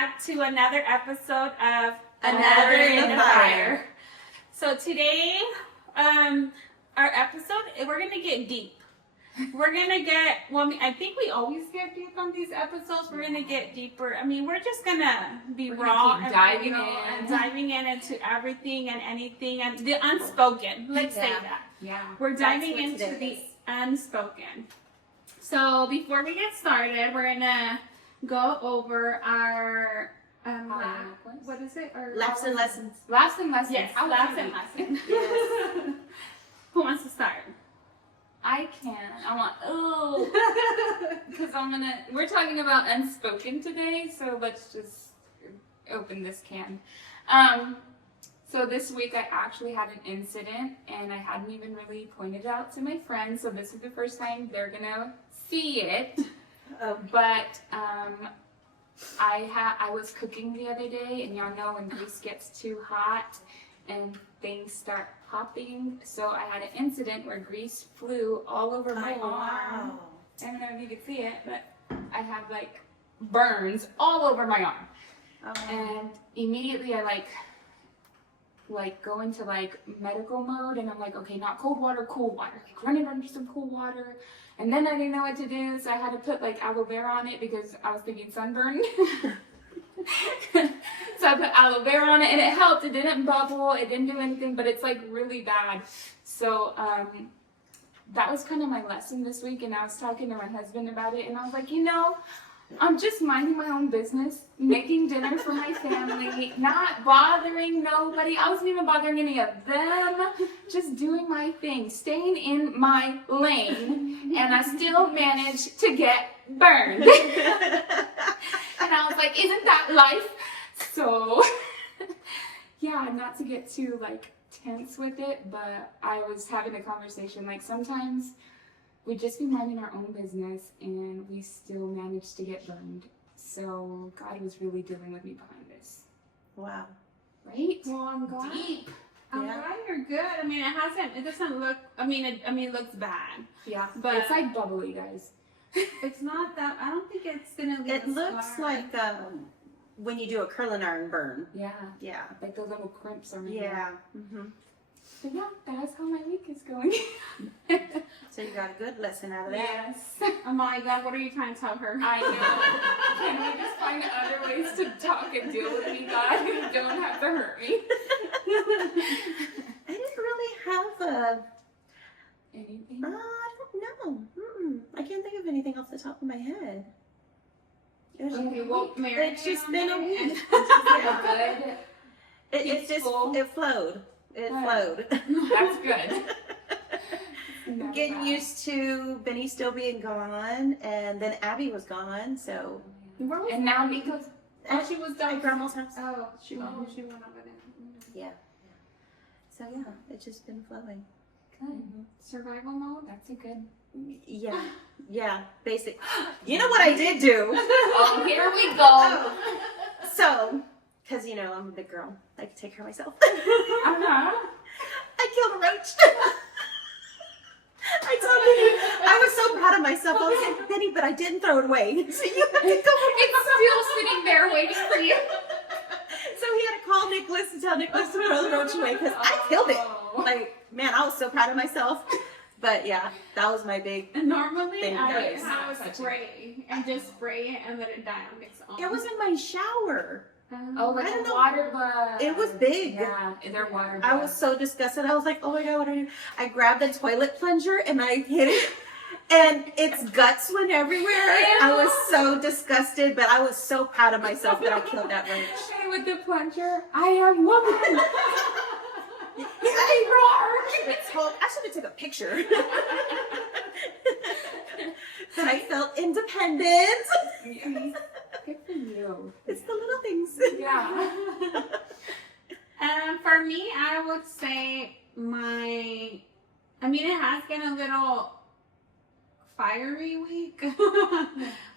back to another episode of Another in the Fire. So today, our episode, we're going to get deep. We're going to get, I think we always get deep on these episodes. We're going to get deeper. I mean, we're just going to be raw and diving in into everything and anything and the unspoken. Let's say that. Yeah. We're diving into the unspoken. So before we get started, we're going to go over our what is it? Our Laughs and lessons. Laughs and lessons. Yes, laughs and lessons. Yes. Who wants to start? I can. I want, because we're talking about unspoken today, so let's just open this can. So this week I actually had an incident, and I hadn't even really pointed it out to my friends, so this is the first time they're gonna see it. But I was cooking the other day, and y'all know when grease gets too hot and things start popping. So I had an incident where grease flew all over my arm. I don't know if you could see it, but I have like burns all over my arm. And immediately I like go into like medical mode, and I'm like, okay, not cold water, cool water. Like run it under some cool water. And then I didn't know what to do, so I had to put like aloe vera on it because I was thinking sunburn. So I put aloe vera on it, and it helped. It didn't bubble, it didn't do anything, but it's like really bad. So that was kind of my lesson this week, and I was talking to my husband about it, and I was like, I'm just minding my own business, making dinner for my family, not bothering nobody. I wasn't even bothering any of them, just doing my thing, staying in my lane, and I still managed to get burned. And I was like, isn't that life? So, yeah, not to get too like tense with it, but I was having a conversation, like sometimes we just be minding our own business and we still managed to get burned. So God was really dealing with me behind this. Wow. Right? Well, I'm glad. Deep. I'm glad you're good. I mean, it doesn't look, it looks bad. Yeah. But it's like bubbly, guys. It's not that, I don't think it's going to leave It looks like when you do a curling iron burn. Yeah. Yeah. Like the little crimps are Yeah. Mm-hmm. So yeah, that's how my week is going. So you got a good lesson out of that. Yes. Oh my God, what are you trying to tell her? I know. Can we just find other ways to talk and deal with me, God? You don't have to hurt me. I didn't really have Anything? I don't know. I can't think of anything off the top of my head. It was Okay, well, it's just been a week. Good. It flowed. It flowed. That's good. Getting used to Benny still being gone, and then Abby was gone, so. Where was And now Nico's. Oh, she was down at Grandma's house. Oh, she went over there. Yeah. So yeah, it's just been flowing. Good. Survival mode? That's a good. Yeah, basic. You know what I did do? Oh, here we go. So, because I'm a big girl, I can take care of myself. Uh-huh. I killed a roach. I told Benny, I was so proud of myself. I was like, Benny, but I didn't throw it away. So you have to go. It's still sitting there waiting for you. So he had to call Nicholas to tell Nicholas to throw the roach away because I killed it. Like, man, I was so proud of myself. But yeah, that was my big. Normally, thing, I guys. have spray and just spray it and let it die on its own. It was in my shower. Oh, like I don't a know. water bug. It was big. Yeah, they're water bugs. I was so disgusted. I was like, oh my God, what do I do? I grabbed the toilet plunger and I hit it. And its guts went everywhere. I was so disgusted, but I was so proud of myself that I killed that roach. Hey, with the plunger, I am woman. I should have took a picture. But I felt independent. Yeah. Good for you. It's the little things. Yeah. For me, I would say it has been a little fiery week.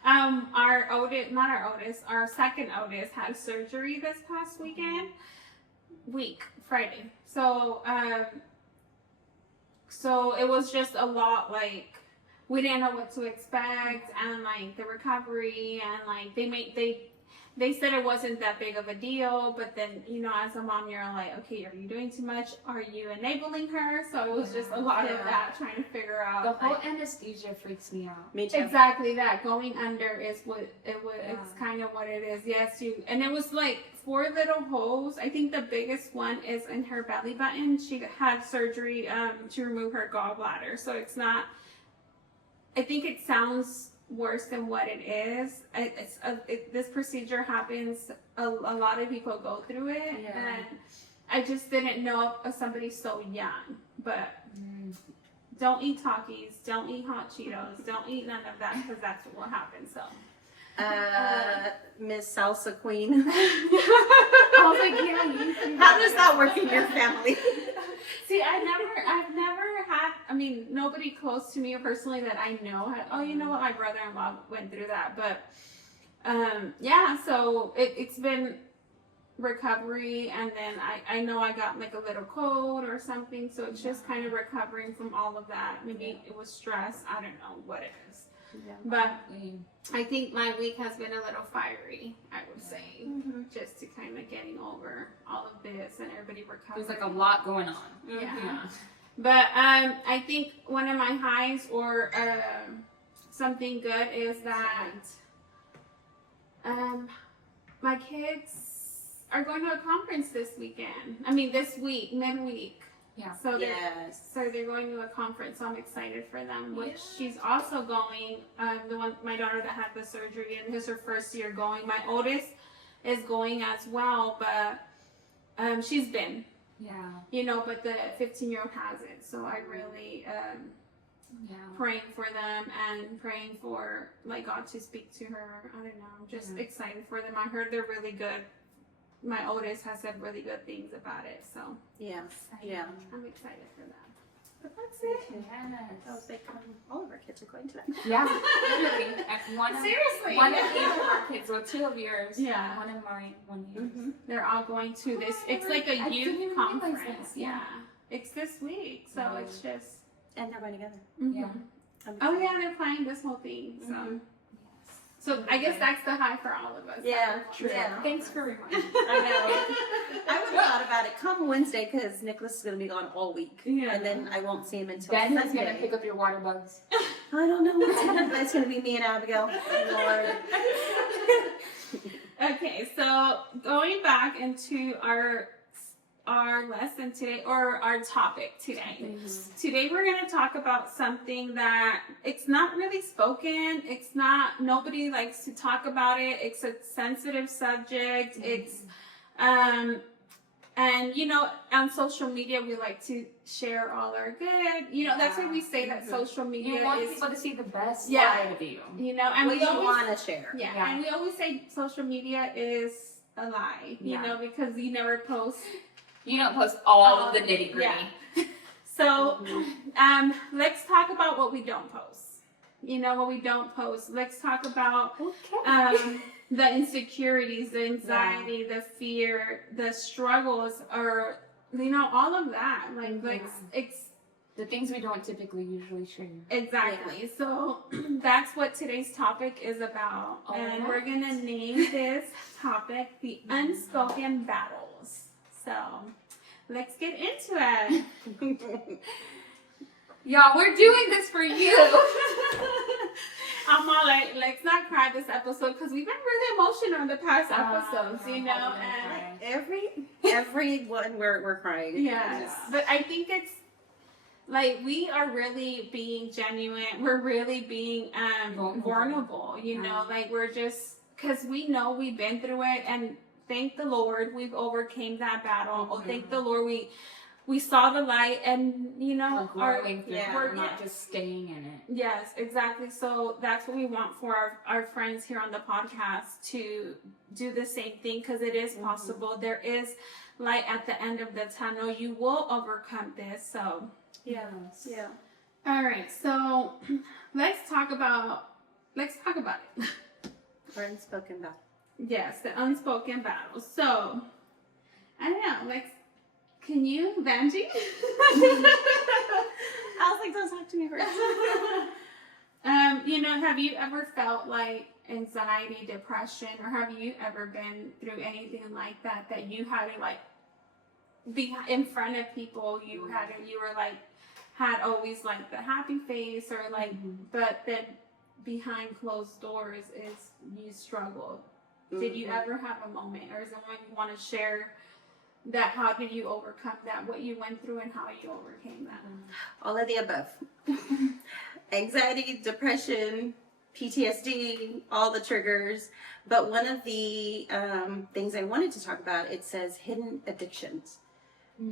Our second Otis had surgery this past Friday. So it was just a lot, like, we didn't know what to expect, and like the recovery, and like they said it wasn't that big of a deal, but then, as a mom, you're like, okay, are you doing too much? Are you enabling her? So it was just a lot of that, trying to figure out. The whole anesthesia freaks me out. Me too. Exactly that. Going under is what it was. It's kind of what it is. Yes, and it was like 4 little holes. I think the biggest one is in her belly button. She had surgery to remove her gallbladder. So it's not, I think it sounds worse than what it is. This procedure happens, a lot of people go through it, and I just didn't know of somebody so young. But don't eat Takis, don't eat hot Cheetos, don't eat none of that, because that's what will happen. So Miss Salsa Queen. I was like, yeah, you can. How does that work in your family? See, I've never had, nobody close to me or personally that I know had, you know what, my brother-in-law went through that, but, so it's been recovery, and then I know I got like a little cold or something, so it's just kind of recovering from all of that. Maybe it was stress, I don't know what it is. Yeah. But I think my week has been a little fiery, I would say, just to kind of getting over all of this and everybody recovering. There's like a lot going on. Yeah. But I think one of my highs or something good is that my kids are going to a conference this weekend. This week, midweek. Yeah. So they're going to a conference. So I'm excited for them. Which she's also going. The one, my daughter that had the surgery, and this is her first year going. My oldest is going as well, but she's been. Yeah. But the 15-year-old hasn't. So I really praying for them and praying for God to speak to her. I don't know. I'm just excited for them. I heard they're really good. My oldest has said really good things about it, so Yeah. I'm excited for that. But that's it. Yes. All of our kids are going to that. Yeah, literally. Seriously. One of each of our kids, well, 2 of yours. Yeah. One of mine, one of yours. They're all going to this. It's like a I didn't youth even realize conference. that. Yeah. It's this week, so it's just. And they're going together. Yeah. Oh yeah, they're playing this whole thing. So. So I guess that's the high for all of us. Yeah, True. yeah. Thanks for reminding me. I know. I would have thought about it come Wednesday because Nicholas is going to be gone all week. Yeah. And then I won't see him until Ben is Sunday. going to pick up your water bugs. I don't know what's going to happen. It's going to be me and Abigail. Lord. Okay, so going back into our lesson today, or our topic today. Today we're going to talk about something that it's not really spoken. It's not, nobody likes to talk about it. It's a sensitive subject. It's, and on social media, we like to share all our good, that's why we say that social media You want is, people to see the best Yeah. side of you. and we we always want to share. Yeah, and we always say social media is a lie, because you never post. You don't post all of the nitty gritty. Yeah. So, let's talk about what we don't post. What we don't post. Let's talk about the insecurities, the anxiety, the fear, the struggles, or all of that. It's the things we don't typically usually share. exactly. Yeah. So that's what today's topic is about, and we're gonna name this topic the unspoken battles. So let's get into it. Y'all, we're doing this for you. I'm all like, let's not cry this episode because we've been really emotional in the past episodes, and Everyone, we're crying. yes. But I think it's like we are really being genuine. We're really being vulnerable. We're just because we know we've been through it, and thank the Lord we've overcame that battle. Oh, thank the Lord we saw the light, and We're growing through it. yeah, We're not just staying in it. Yes, exactly. So that's what we want for our friends here on the podcast to do the same thing, because it is possible. There is light at the end of the tunnel. You will overcome this. So Yeah. all right. So let's talk about it. We're unspoken about. Yes, the unspoken battles. So I don't know. Can you, Benji? I was like, don't talk to me first. Have you ever felt like anxiety, depression, or have you ever been through anything like that you had to like be in front of people? You were like, had always like the happy face or like, but then behind closed doors is you struggled. Did you ever have a moment, or is there one you want to share that? How did you overcome that? What you went through and how you overcame that? All of the above. Anxiety, depression, PTSD, all the triggers. But one of the things I wanted to talk about, it says hidden addictions.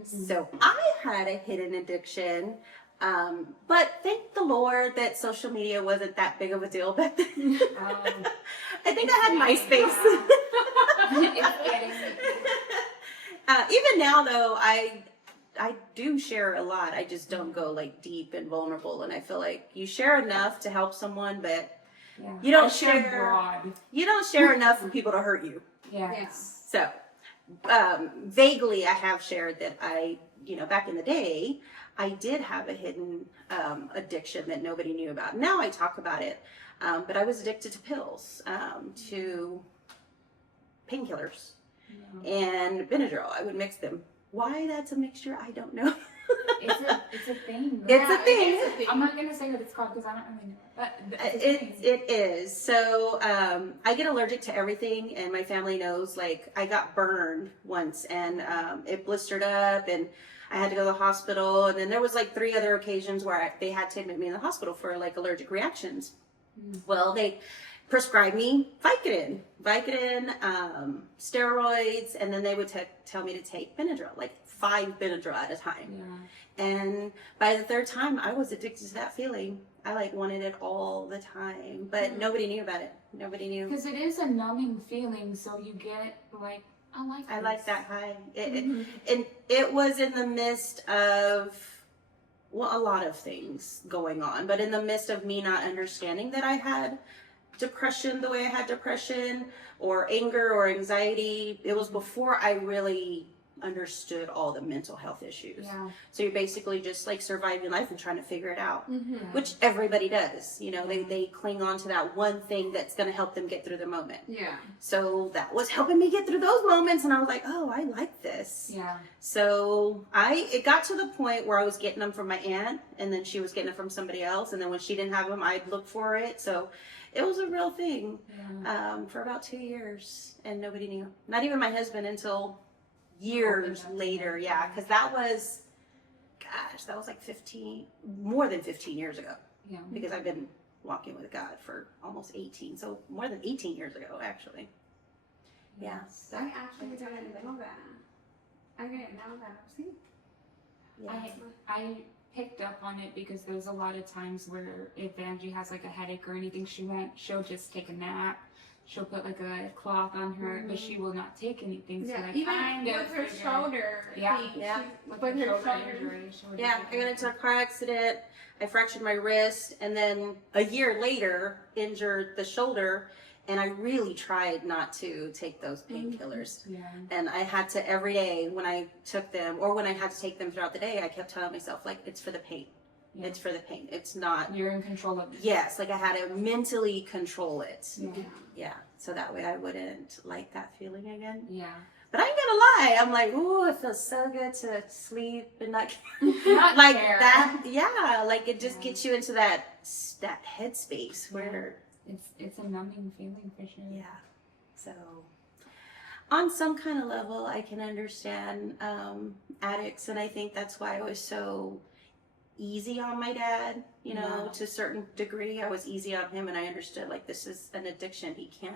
So I had a hidden addiction, but thank the Lord that social media wasn't that big of a deal back then. I think I had MySpace. Even now, though, I do share a lot. I just don't go like deep and vulnerable, and I feel like you share enough to help someone, but you don't share. You don't share enough for people to hurt you. Yes. So, vaguely, I have shared that back in the day, I did have a hidden addiction that nobody knew about. Now I talk about it, but I was addicted to pills, to painkillers, and Benadryl. I would mix them. Why that's a mixture, I don't know. It's a thing. It's a thing. I'm not gonna say what it's called because I don't really know. But it is. So I get allergic to everything, and my family knows. Like I got burned once, and it blistered up, and I had to go to the hospital. And then there was like 3 other occasions where they had to admit me in the hospital for like allergic reactions. Well, they prescribed me Vicodin, steroids, and then they would tell me to take Benadryl, like 5 Benadryl at a time. Yeah. And by the 3rd time, I was addicted to that feeling. I like wanted it all the time, but nobody knew about it. Nobody knew. Because it is a numbing feeling, so you get like, I like that high. And it was in the midst of, well, a lot of things going on, but in the midst of me not understanding that I had depression the way I had depression, or anger or anxiety. It was before I really understood all the mental health issues. So you're basically just like surviving life and trying to figure it out, which everybody does. They cling on to that one thing that's going to help them get through the moment. So that was helping me get through those moments, and I was like, oh, I like this. So it got to the point where I was getting them from my aunt, and then she was getting it from somebody else, and then when she didn't have them, I'd look for it. So it was a real thing for about 2 years, and nobody knew. Not even my husband until years later. Because that was like more than 15 years ago. Because I've been walking with God for almost 18, so more than 18 years ago, actually. I actually didn't know that. I didn't know that. See? I picked up on it because there's a lot of times where if Angie has like a headache or anything, she'll just take a nap. She'll put like a cloth on her, but she will not take anything. So even with her shoulder. With her shoulder injury. I got into a car accident. I fractured my wrist, and then a year later injured the shoulder. And I really tried not to take those painkillers. And I had to every day when I took them, or when I had to take them throughout the day, I kept telling myself, like, it's for the pain. It's for the pain. It's not. You're in control of it. Yes, like I had to mentally control it. So that way I wouldn't like that feeling again. But I ain't gonna lie, I'm like, ooh, it feels so good to sleep and not like care. That. Yeah, like it just gets you into that headspace where it's a numbing feeling for sure. So on some kind of level, I can understand addicts, and I think that's why I was so easy on my dad, to a certain degree. I was easy on him, and I understood like this is an addiction. He can't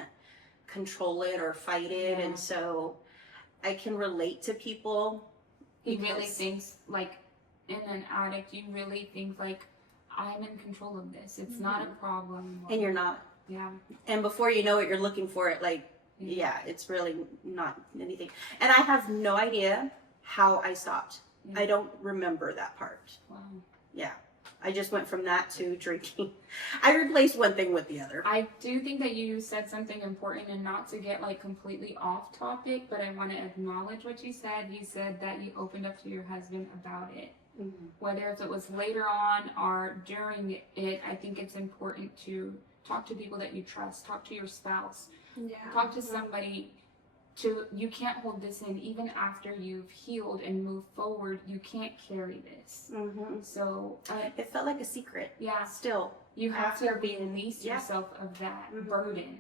control it or fight it, and so I can relate to people. He really thinks like in an addict, you really think like I'm in control of this. It's not a problem. And you're not. And before you know it, you're looking for it like, it's really not anything. And I have no idea how I stopped. I don't remember that part. Wow. I just went from that to drinking. I replaced one thing with the other. I do think that you said something important, and not to get like completely off topic, but I want to acknowledge what you said. You said that you opened up to your husband about it. Whether if it was later on or during it, I think it's important to talk to people that you trust. Talk to your spouse. Yeah. Talk to somebody. You can't hold this in even after you've healed and moved forward. You can't carry this. So it felt like a secret. Yeah. Still, you have to after being- release yeah. yourself of that burden.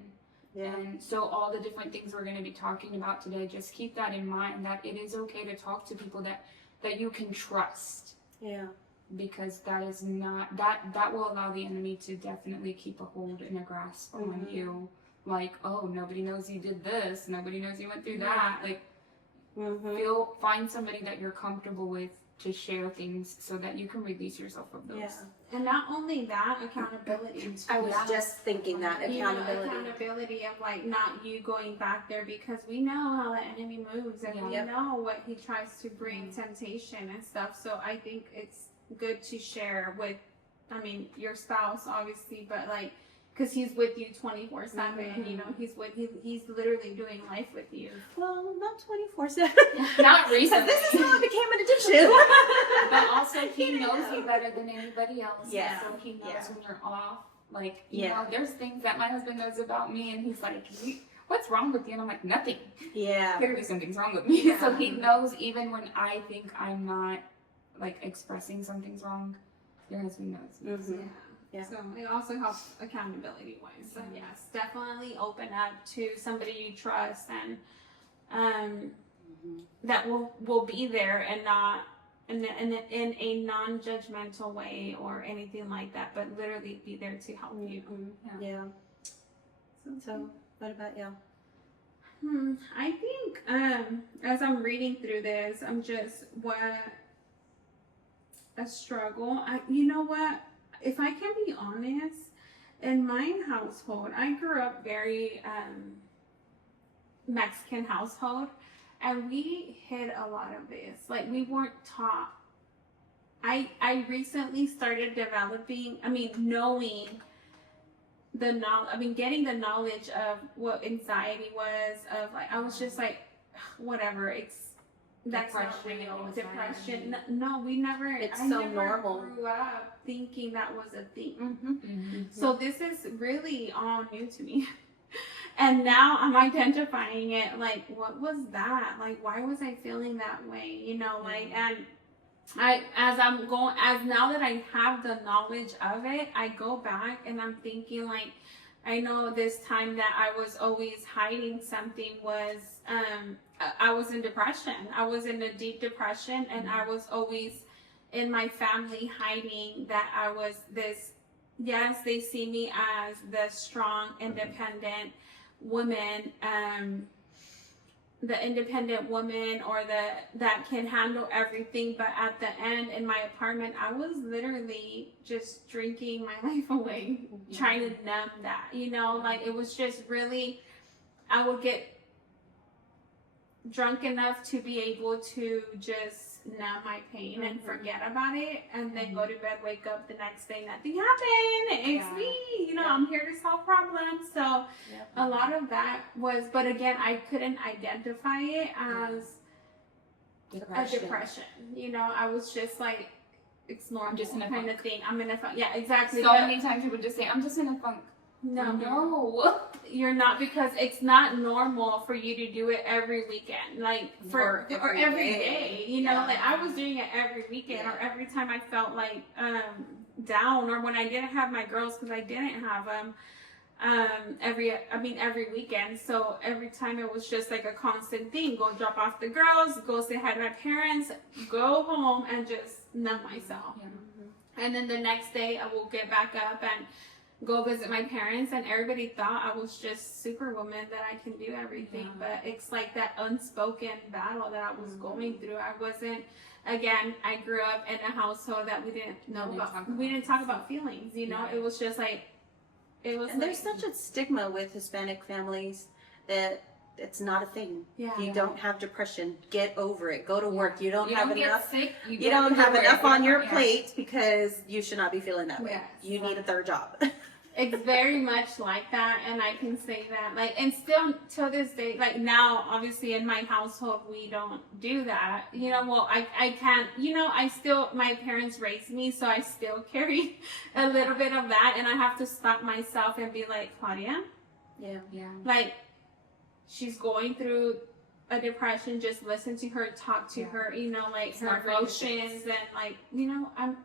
Yeah. And so all the different things we're going to be talking about today, just keep that in mind, that it is okay to talk to people that you can trust. Yeah. Because that is not, that will allow the enemy to definitely keep a hold and a grasp on you. Like, oh, nobody knows you did this. Nobody knows you went through that. Like, find somebody that you're comfortable with to share things so that you can release yourself of those. Yeah. And not only that, accountability. I was just thinking that, accountability. Accountability of like not you going back there, because we know how the enemy moves and we know what he tries to bring, temptation and stuff. So I think it's good to share with, I mean, your spouse obviously, but like, because he's with you 24/7, you know, he's literally doing life with you. Well, not 24/7. Not recently. This is how it became an addiction. But also, he knows you better than anybody else. Yeah. So he knows when you're off. Like, you Yeah. know, there's things that my husband knows about me, and he's like, what's wrong with you? And I'm like, nothing. Yeah. Clearly something's wrong with me. So he knows even when I think I'm not, like, expressing something's wrong, your husband knows. Yeah. So it also helps accountability wise. So yes, definitely open up to somebody you trust and that will be there and not in a non-judgmental way or anything like that, but literally be there to help you. Yeah. So what about you? I think as I'm reading through this, I'm just what a struggle. You know what? If I can be honest, in my household, I grew up very Mexican household, and we hid a lot of this. Like, we weren't taught. I recently started developing, knowing the knowledge, getting the knowledge of what anxiety was, of like, I was just like, whatever, that's not real. Depression. No, we never. It's I so never normal. Grew up thinking that was a thing. So this is really all new to me, and now I'm identifying it. Like, what was that? Like, why was I feeling that way? You know, like, and as now that I have the knowledge of it, I go back and I'm thinking like, I know this time that I was always hiding something was, I was in depression. I was in a deep depression, and I was always in my family hiding that I was this, yes, they see me as the strong, independent woman, the independent woman or that can handle everything. But at the end in my apartment, I was literally just drinking my life away, trying to numb that, you know, like it was just really, I would get drunk enough to be able to just numb my pain and forget about it, and then go to bed, wake up the next day, nothing happened, it's me, you know, I'm here to solve problems. So a lot of that was, but again, I couldn't identify it as a depression, you know. I was just like, it's normal, just in a kind funk. of thing. I'm in a funk. Yeah, exactly. So many times people just say, I'm just in a funk. No, you're not, because it's not normal for you to do it every weekend, like or every day, you know. Like I was doing it every weekend or every time I felt like down, or when I didn't have my girls, because I didn't have them every weekend. So every time it was just like a constant thing: go drop off the girls, go say hi to my parents, go home and just numb myself. And then the next day I will get back up and go visit my parents, and everybody thought I was just superwoman, that I can do everything. But it's like that unspoken battle that I was going through. I wasn't, again, I grew up in a household that we didn't know we didn't talk about feelings, you know. It was just like, it was. And there's such a stigma with Hispanic families that it's not a thing. You don't have depression. Get over it. Go to work. You don't have enough. Sick, you don't have enough on your plate because you should not be feeling that way. Yes. You need a third job. It's very much like that, and I can say that, like, and still to this day, like now, obviously in my household, we don't do that. You know, well, I can't, you know, I still, my parents raised me, so I still carry a little bit of that, and I have to stop myself and be like, Claudia, Yeah. Yeah. like, she's going through a depression, just listen to her, talk to her, you know, like her emotions, and like, you know, I'm,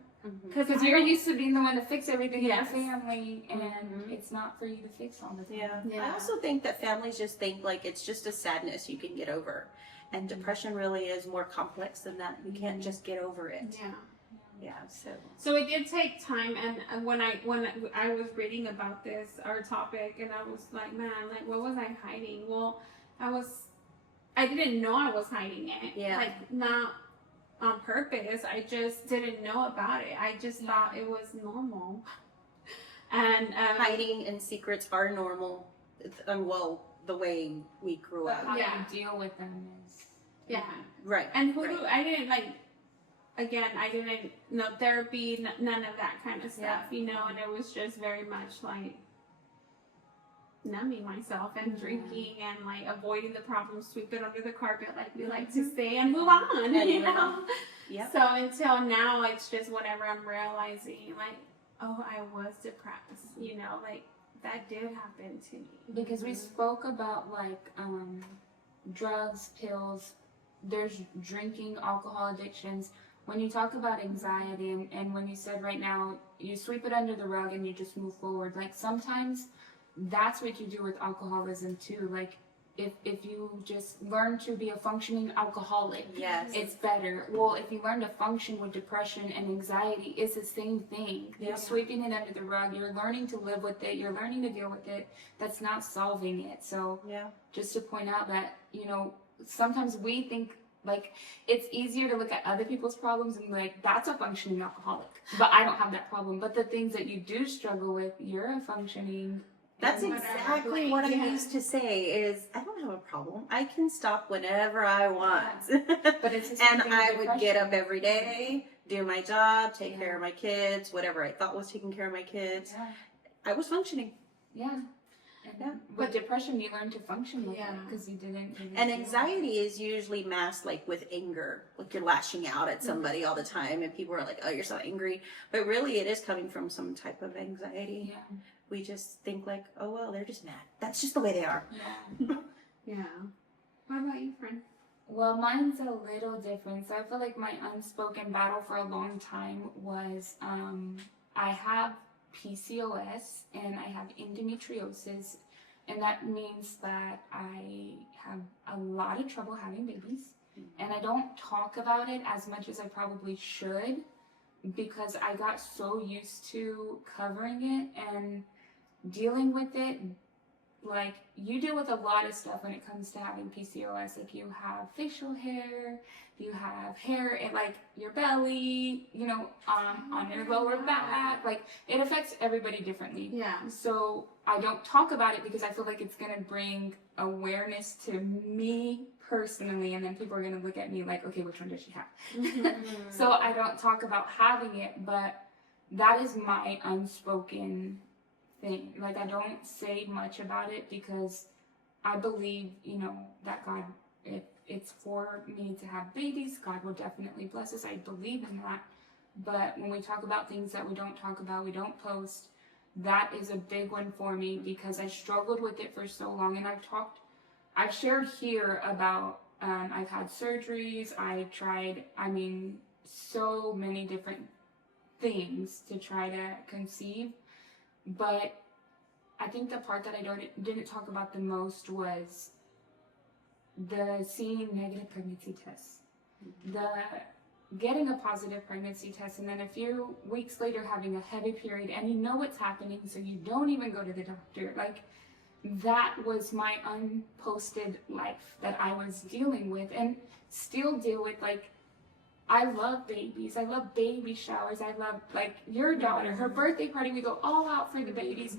Because you're used to being the one to fix everything Yes. in your family, and it's not for you to fix all the time. Yeah. I also think that families just think like it's just a sadness you can get over. And depression really is more complex than that. You can't just get over it. yeah. Yeah, So it did take time, and when I was reading about this, our topic, and I was like, man, like, what was I hiding? Well, I didn't know I was hiding it. Yeah. Like, not on purpose. I just didn't know about it. I just thought it was normal. And hiding and secrets are normal. Well, the way we grew But up. how Yeah. you deal with them is yeah. Right. And right. I didn't like. Again, I didn't know therapy, none of that kind of stuff, you know, and it was just very much like numbing myself and drinking and like avoiding the problem, sweep it under the carpet like we like to say, and move on, you know. Yep. So until now, it's just whenever I'm realizing like, oh, I was depressed, you know, like that did happen to me. because we spoke about like drugs, pills, there's drinking, alcohol addictions. When you talk about anxiety and when you said right now you sweep it under the rug and you just move forward, like sometimes that's what you do with alcoholism too. Like if you just learn to be a functioning alcoholic, Yes. it's better. Well, if you learn to function with depression and anxiety, it's the same thing. Yeah. You're sweeping it under the rug. You're learning to live with it. You're learning to deal with it. That's not solving it. So Yeah. just to point out that, you know, sometimes we think like it's easier to look at other people's problems and be like, that's a functioning alcoholic, but I don't have that problem. But the things that you do struggle with, you're a functioning. That's Whatever. exactly what I Yeah. used to say is I don't have a problem. I can stop whenever I want. But it's the same and thing I with would get up depression. every day, do my job, take care of my kids, whatever I thought was taking care of my kids. Yeah. I was functioning. Yeah. And Yeah. with depression, you learn to function with Yeah. it because you didn't. And anxiety is usually masked like with anger, like you're lashing out at somebody all the time, and people are like, "Oh, you're so angry," but really it is coming from some type of anxiety. Yeah. We just think like, "Oh well, they're just mad. That's just the way they are." Yeah. Yeah. What about you, friend? Well, mine's a little different. So I feel like my unspoken battle for a long time was I have PCOS and I have endometriosis, and that means that I have a lot of trouble having babies, and I don't talk about it as much as I probably should because I got so used to covering it and dealing with it. Like, you deal with a lot of stuff when it comes to having PCOS. Like, you have facial hair, you have hair in, like, your belly, you know, on your lower back. Like, it affects everybody differently. Yeah. So, I don't talk about it because I feel like it's going to bring awareness to me personally, and then people are going to look at me like, okay, which one does she have? So, I don't talk about having it, but that is my unspoken thing. Like, I don't say much about it because I believe, you know, that God, if it's for me to have babies, God will definitely bless us. I believe in that. But when we talk about things that we don't talk about, we don't post, that is a big one for me because I struggled with it for so long. And I've shared here about, I've had surgeries, I tried, so many different things to try to conceive. But I think the part that I didn't talk about the most was the seeing negative pregnancy tests. The getting a positive pregnancy test and then a few weeks later having a heavy period and you know what's happening so you don't even go to the doctor. Like, that was my unposted life that I was dealing with and still deal with. Like, I love babies. I love baby showers. I love, like, your daughter, her birthday party, we go all out for the babies.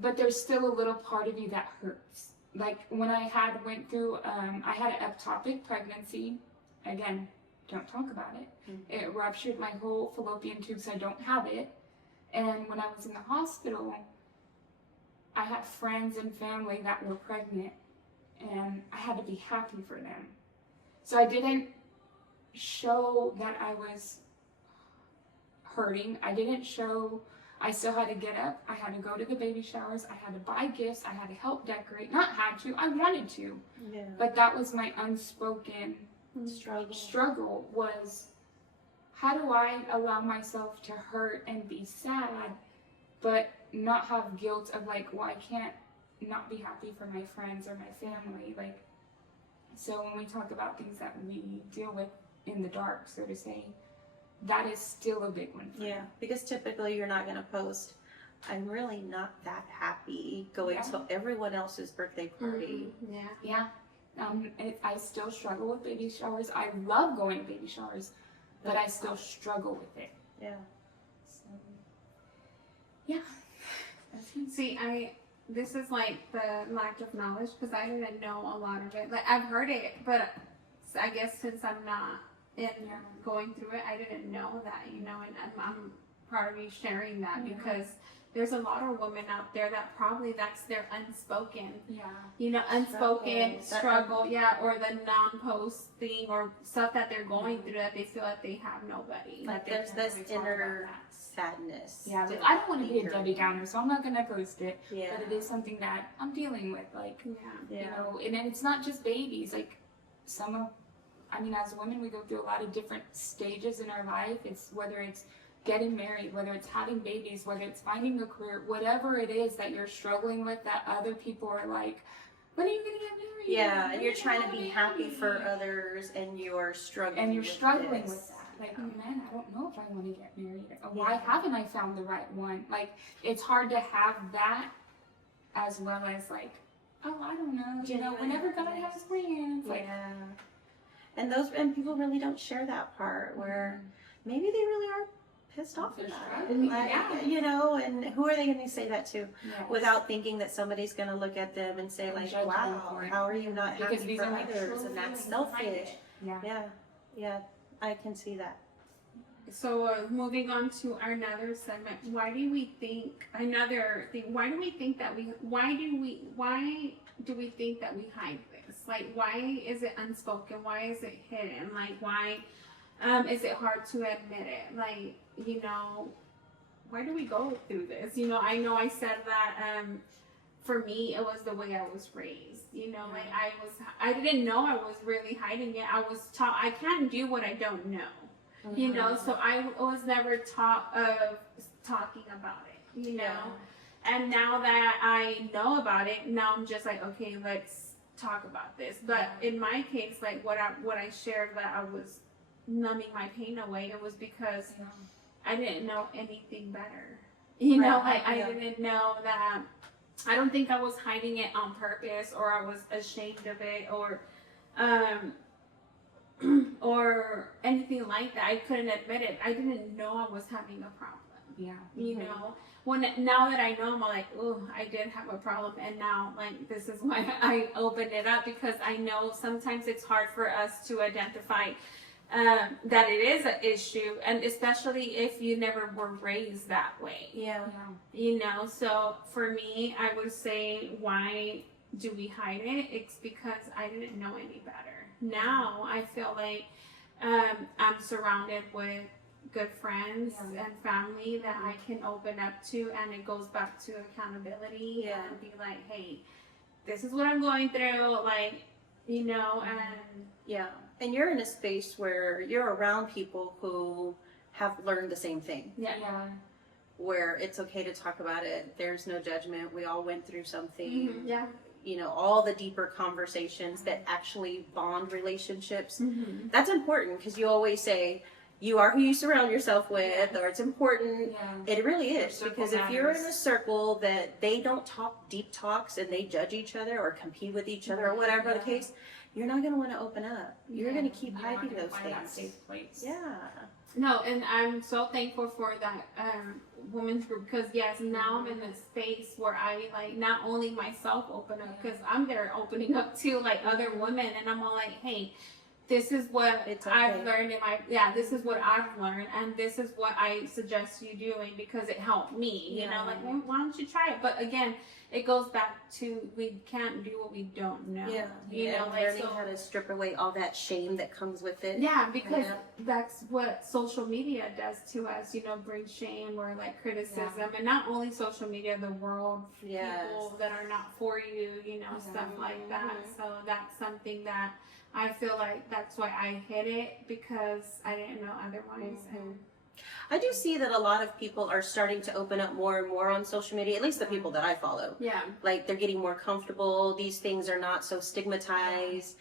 But there's still a little part of you that hurts. Like, when I went through, I had an ectopic pregnancy. Again, don't talk about it. Mm-hmm. It ruptured my whole fallopian tube, so I don't have it. And when I was in the hospital, I had friends and family that were pregnant, and I had to be happy for them. So I didn't show that I was hurting. I didn't show, I still had to get up. I had to go to the baby showers. I had to buy gifts. I had to help decorate. Not had to, I wanted to. Yeah. But that was my unspoken struggle was, how do I allow myself to hurt and be sad, but not have guilt of like, well, I can't not be happy for my friends or my family. Like, so when we talk about things that we deal with in the dark, so to say, that is still a big one for me. Yeah, because typically you're not going to post, I'm really not that happy going to everyone else's birthday party. Yeah. I still struggle with baby showers. I love going to baby showers, but I still struggle with it. Yeah. So, yeah. See, this is like the lack of knowledge because I didn't know a lot of it. Like I've heard it, but I guess since I'm not going through it, I didn't know that, and I'm proud of you sharing that because there's a lot of women out there that probably that's their unspoken, unspoken struggle, or the non-post thing or stuff that they're going through that they feel like they have nobody. Like there's this inner sadness. Yeah, like, I don't want to be a Debbie Downer, so I'm not going to post it. Yeah. But it is something that I'm dealing with, like, Yeah. and it's not just babies. Like, as women, we go through a lot of different stages in our life. It's whether it's getting married, whether it's having babies, whether it's finding a career, whatever it is that you're struggling with that other people are like, when are you going to get married? Yeah, and you're trying to be happy for others and you're struggling with that. Like, man, I don't know if I want to get married. Why haven't I found the right one? Like, it's hard to have that as well as like, oh, I don't know, whenever God has plans. Like, and people really don't share that part where maybe they really are pissed off at that. And who are they going to say that to without thinking that somebody's going to look at them and say like, wow, how are you not happy for others? And that's selfish. Yeah, I can see that. So moving on to another segment, why do we think that we hide this? Like, why is it unspoken? Why is it hidden? Like, why is it hard to admit it? Like, why do we go through this? I know I said that for me, it was the way I was raised. Like I didn't know I was really hiding it. I was taught I can't do what I don't know. So I was never taught of talking about it. And now that I know about it, now I'm just like, okay, let's talk about this. But in my case, like what I shared that I was numbing my pain away, it was because I didn't know anything better. I didn't know that. I don't think I was hiding it on purpose or I was ashamed of it or anything like that. I couldn't admit it. I didn't know I was having a problem. Yeah. Now that I know, I'm like, oh, I did have a problem, and now like this is why I opened it up, because I know sometimes it's hard for us to identify that it is an issue, and especially if you never were raised that way. So for me, I would say, why do we hide it? It's because I didn't know any better. Now I feel like I'm surrounded with good friends and family that I can open up to, and it goes back to accountability and be like, hey, this is what I'm going through, like, and you're in a space where you're around people who have learned the same thing. Where it's okay to talk about it. There's no judgment. We all went through something. All the deeper conversations that actually bond relationships. That's important, because you always say, you are who you surround yourself with, or it's important. It really is, because if you're in a circle that they don't talk deep talks and they judge each other or compete with each other or whatever the case, you're not going to want to open up. You're going to keep hiding those things. No, and I'm so thankful for that women's group, because now I'm in a space where I like not only myself open up, because I'm there opening up to like other women, and I'm all like, hey, this is what I've learned this is what I've learned, and this is what I suggest you doing because it helped me. Like, well, why don't you try it? But again, it goes back to we can't do what we don't know. Yeah, You know, like learning so. how to strip away all that shame that comes with it. Yeah, because Yeah. that's what social media does to us, you know, bring shame or like criticism. And not only social media, the world, Yes. people that are not for you, you know, stuff like that. So that's something that I feel like that's why I hid it, because I didn't know otherwise. And I do see that a lot of people are starting to open up more and more on social media, at least the people that I follow. yeah. Like they're getting more comfortable. These things are not so stigmatized.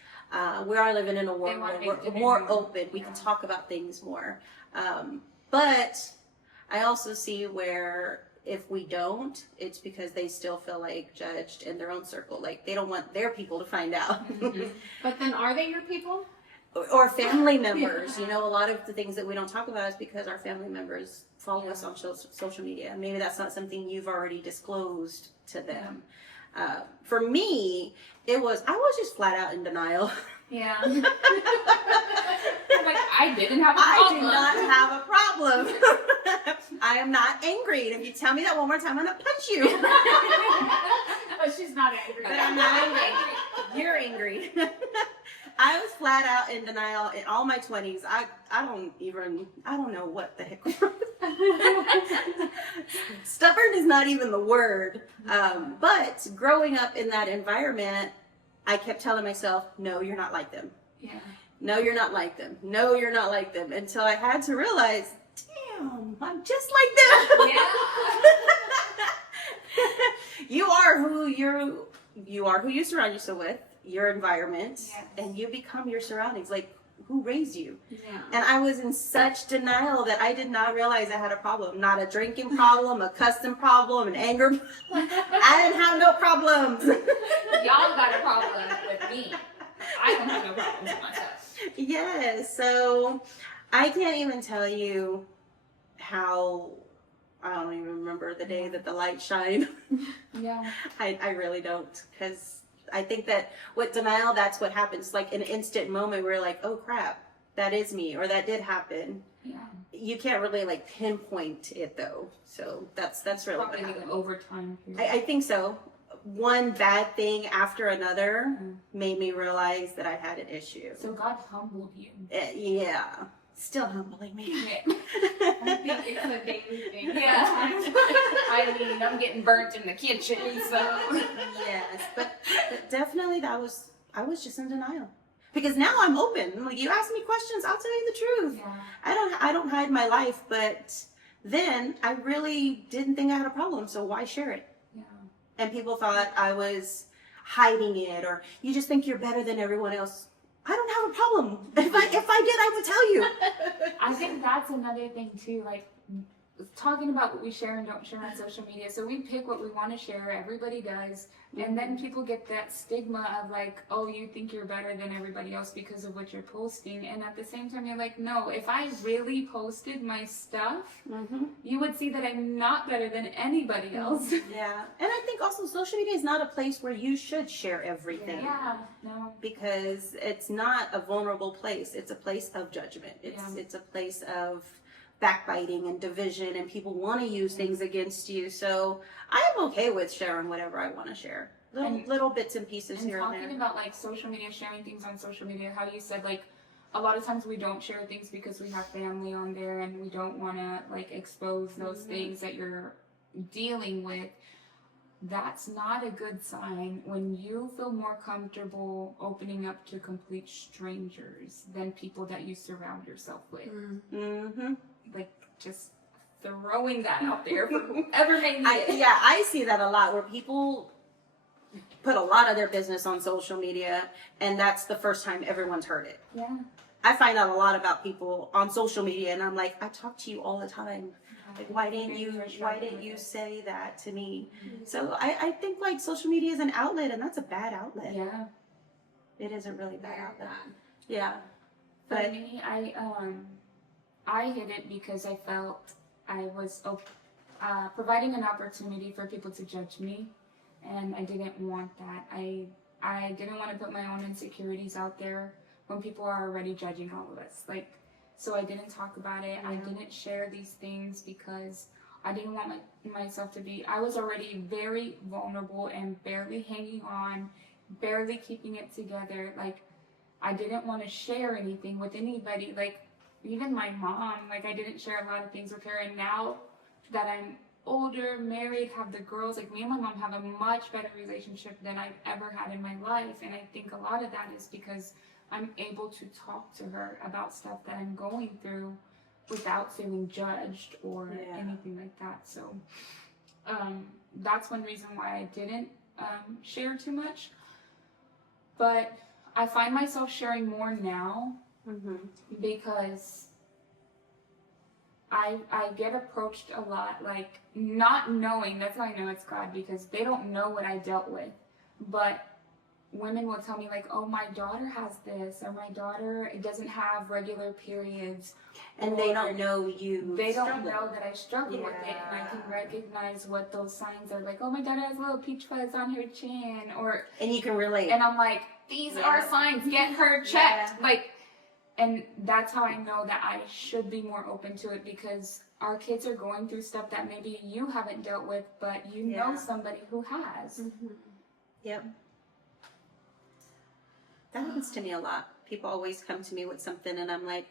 We are living in a world wanna where make we're it more more. open. We can talk about things more. But I also see where if we don't, it's because they still feel like judged in their own circle. Like they don't want their people to find out. But then are they your people? Or family members. You know, a lot of the things that we don't talk about is because our family members follow us on social media. Maybe that's not something you've already disclosed to them. For me, I was just flat out in denial. Yeah. I'm like, I didn't have a I problem. do not have a problem. I am not angry. And if you tell me that one more time, I'm going to punch you. But she's not angry. But I'm not angry. You're angry. I was flat out in denial in all my 20s. I don't know what the heck. Stubborn is not even the word. But growing up in that environment, I kept telling myself, no, you're not like them. Yeah. No, you're not like them. No, you're not like them. Until I had to realize, damn, I'm just like them. Yeah. You are who you surround yourself with, your environment, Yes. and you become your surroundings. Like, who raised you? Yeah. And I was in such denial that I did not realize I had a problem. Not a drinking problem, a cussing problem, an anger problem. I didn't have no problems. Y'all got a problem with me. I don't have no problems with myself. Yes, so I can't even tell you how, I don't even remember the day that the light shined. Yeah. I really don't, because I think that with denial, that's what happens. Like an instant moment where you're like, oh crap, that is me, or that did happen. Yeah. You can't really like pinpoint it though. So that's really what Probably happened. like overtime. I think so. One bad thing after another made me realize that I had an issue. So God humbled you. Yeah, still humbling me. Yeah. I think it's a daily thing. Yeah. I mean, I'm getting burnt in the kitchen, so. Yes, but definitely I was just in denial. Because now I'm open. Like, you ask me questions, I'll tell you the truth. Yeah. I don't hide my life, but then I really didn't think I had a problem, so why share it? Yeah. And people thought I was hiding it, or you just think you're better than everyone else. I don't have a problem. If I did, I would tell you. I think that's another thing too, like talking about what we share and don't share on social media. So we pick what we want to share, everybody does, and then people get that stigma of like, oh, you think you're better than everybody else because of what you're posting, and at the same time you're like, no, if I really posted my stuff, you would see that I'm not better than anybody else. Yeah, and I think also social media is not a place where you should share everything. Yeah, no. Because it's not a vulnerable place. It's a place of judgment. It's a place of backbiting and division, and people want to use things against you. So I am okay with sharing whatever I want to share. Little bits and pieces And here and talking there. about like social media, sharing things on social media, how you said like a lot of times we don't share things because we have family on there and we don't want to like expose those things that you're dealing with. That's not a good sign when you feel more comfortable opening up to complete strangers than people that you surround yourself with. Mm-hmm. Like, just throwing that out there for whoever may need it. I see that a lot where people put a lot of their business on social media, and that's the first time everyone's heard it. Yeah. I find out a lot about people on social media, and I'm like, I talk to you all the time. Like, why didn't you say that to me? So I think like social media is an outlet, and that's a bad outlet. Yeah. It is a really bad Very outlet. bad. Yeah. For But me, I hid it because I felt I was providing an opportunity for people to judge me, and I didn't want that. I didn't want to put my own insecurities out there when people are already judging all of us. Like, so I didn't talk about it. I didn't share these things because I didn't want myself to be, I was already very vulnerable and barely hanging on, barely keeping it together. Like, I didn't want to share anything with anybody. Like, even my mom, like, I didn't share a lot of things with her. And now that I'm older, married, have the girls, like, me and my mom have a much better relationship than I've ever had in my life. And I think a lot of that is because I'm able to talk to her about stuff that I'm going through without feeling judged or anything like that. So that's one reason why I didn't share too much. But I find myself sharing more now because I get approached a lot, like, not knowing. That's how I know it's God, because they don't know what I dealt with. But women will tell me, like, oh, my daughter has this, or my daughter doesn't have regular periods. And they don't know you. They don't know that I struggle with it, and I can recognize what those signs are. Like, oh, my daughter has a little peach fuzz on her chin, and you can relate. And I'm like, these are signs. Get her checked. Like, and that's how I know that I should be more open to it, because our kids are going through stuff that maybe you haven't dealt with, but you know somebody who has. Yep. That happens to me a lot. People always come to me with something, and I'm like,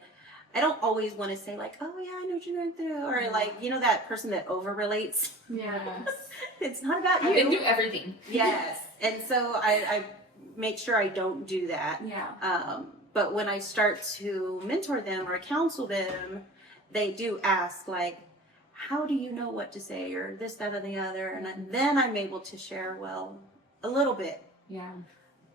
I don't always want to say, like, oh, yeah, I know what you're going through. Or, like, you know, that person that over-relates? Yes. It's not about you. I've been through everything. Yes. And so I make sure I don't do that. Yeah. But when I start to mentor them or counsel them, they do ask, like, how do you know what to say, or this, that, or the other? And then I'm able to share, well, a little bit. Yeah.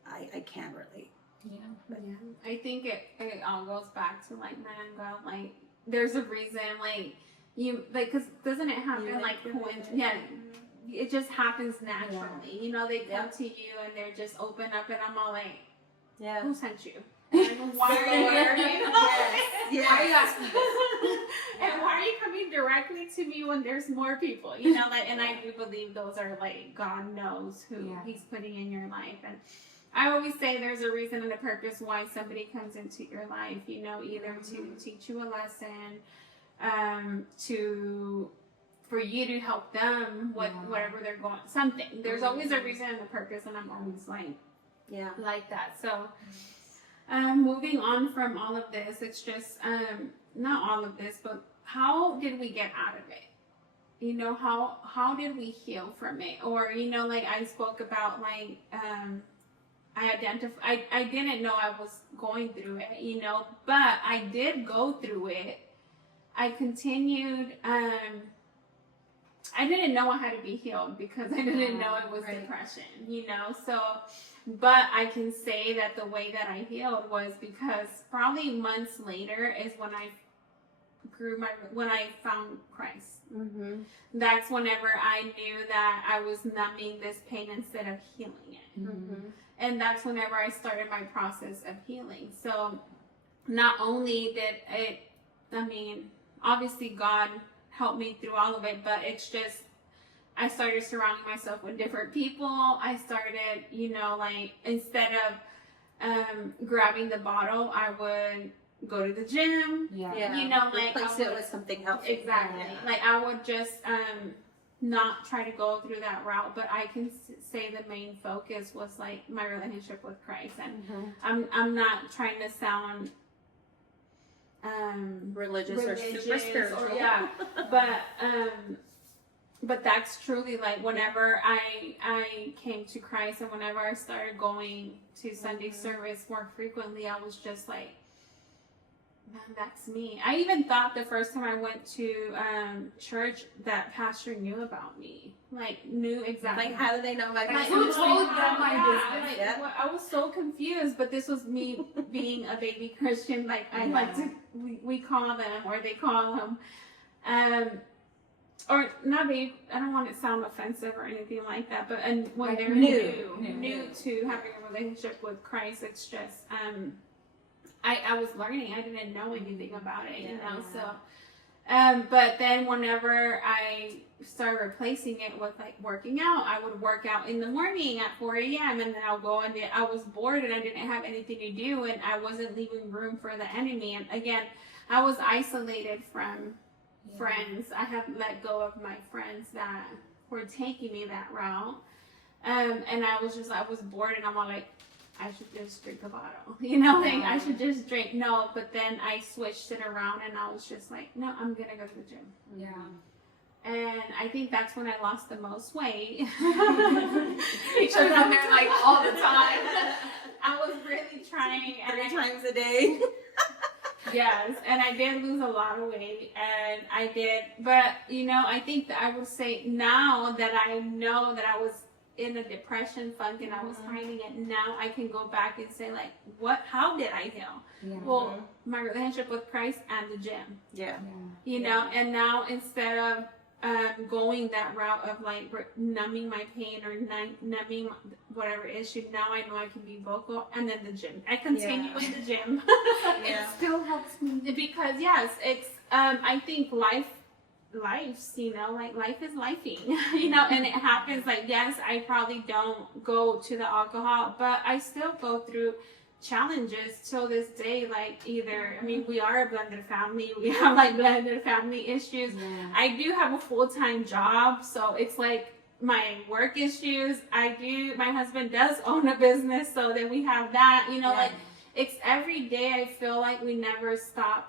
I can relate. Yeah. But yeah, I think it all goes back to, like, man, God, like, there's a reason, like, you, like, because doesn't it happen, like, it just happens naturally. You know, they come to you and they're just open up, and I'm all like, who sent you? And why are you here? Why are you asking this? And why are you coming directly to me when there's more people? You know, like, and I do believe those are, like, God knows who He's putting in your life. And I always say there's a reason and a purpose why somebody comes into your life, you know, either to teach you a lesson, for you to help them with whatever they're going, something. There's always a reason and a purpose, and I'm always like that. So, moving on from all of this, it's just, not all of this, but how did we get out of it? You know, how did we heal from it? Or, you know, like I spoke about, like, I didn't know I was going through it, you know, but I did go through it. I continued, I didn't know I had to be healed because I didn't know it was depression, you know, so, but I can say that the way that I healed was because probably months later is when I when I found Christ. That's whenever I knew that I was numbing this pain instead of healing it. And that's whenever I started my process of healing. So not only did it, I mean, obviously God helped me through all of it, but it's just, I started surrounding myself with different people. I started, you know, like, instead of grabbing the bottle, I would go to the gym. You know, like, replace it with something healthy. Exactly. Like, I would just not try to go through that route, but I can say the main focus was, like, my relationship with Christ. And I'm not trying to sound religious or super spiritual. But that's truly, like, whenever I came to Christ and whenever I started going to Sunday service more frequently, I was just like, man, that's me. I even thought the first time I went to church that pastor knew about me. Like, knew exactly. Like, how do they know my business? Who told them my business? Like, I was so confused, but this was me being a baby Christian. Like, I like to, we call them, or they call them, or not baby, I don't want it to sound offensive or anything like that, but when like they're new to having a relationship with Christ, it's just, I was learning. I didn't know anything about it, you know, so, but then whenever I started replacing it with, like, working out, I would work out in the morning at 4 a.m. and then I'll go and I was bored and I didn't have anything to do and I wasn't leaving room for the enemy. And again, I was isolated from friends. I have let go of my friends that were taking me that route. And I was bored, and I'm all like, I should just drink a bottle, like I should just drink. No, but then I switched it around, and I was just like, no, I'm gonna go to the gym. Yeah. And I think that's when I lost the most weight. Because I'm there like all the time. I was really trying, and 3 times a day. yes, and I did lose a lot of weight, and I did, but I think that I would say now that I know that I was in a depression funk and I was hiding it, now I can go back and say, like, how did I heal? Yeah. Well, my relationship with Christ and the gym. Yeah. And now instead of going that route of like numbing my pain or numbing whatever issue, now I know I can be vocal, and then the gym. I continue with the gym. It still helps me because yes, it's I think life is lifing, and it happens. Like, yes, I probably don't go to the alcohol, but I still go through challenges till this day. Like, we are a blended family. We have like blended family issues. Yeah. I do have a full-time job, so it's like my work issues. My husband does own a business, so then we have that, like it's every day. I feel like we never stop